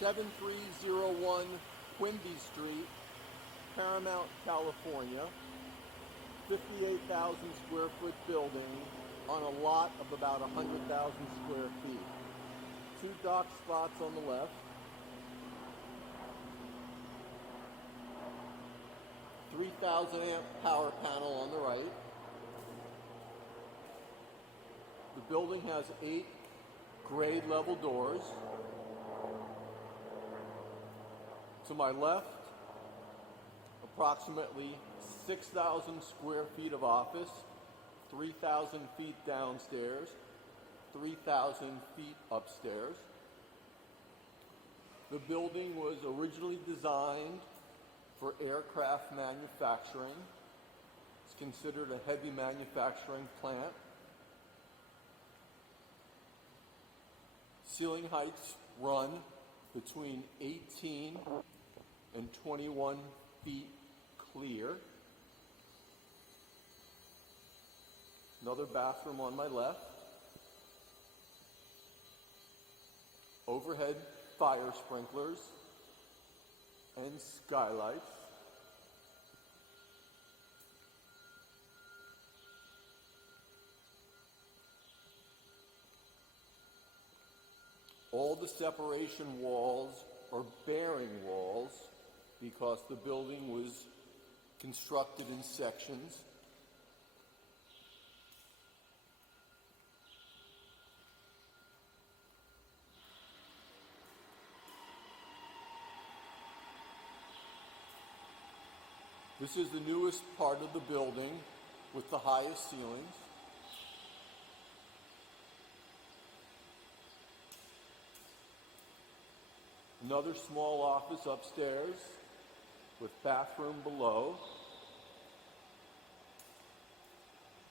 7301 Quimby Street, Paramount, California. 58,000 square foot building on a lot of about 100,000 square feet. 2 dock spots on the left. 3,000 amp power panel on the right. The building has 8 grade level doors. To my left, approximately 6,000 square feet of office, 3,000 feet downstairs, 3,000 feet upstairs. The building was originally designed for aircraft manufacturing. It's considered a heavy manufacturing plant. Ceiling heights run between 18 and 21 feet clear. Another bathroom on my left. Overhead fire sprinklers and skylights. All the separation walls are bearing walls because the building was constructed in sections. This is the newest part of the building with the highest ceilings. Another small office upstairs with bathroom below.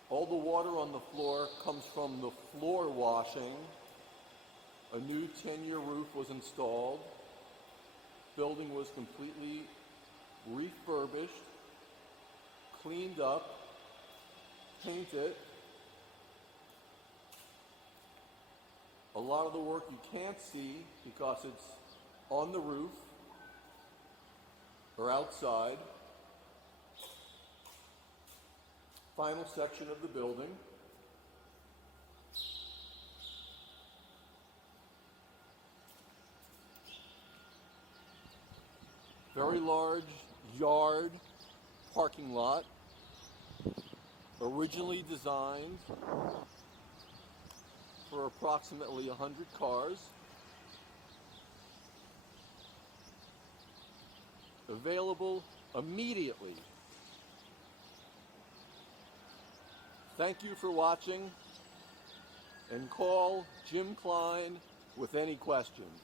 All the water on the floor comes from the floor washing. A new 10-year roof was installed. Building was completely refurbished, cleaned up, painted. A lot of the work you can't see because it's on the roof or outside. Final section of the building. Very large yard parking lot, originally designed for approximately 100 cars. Available immediately. Thank you for watching, and call Jim Klein with any questions.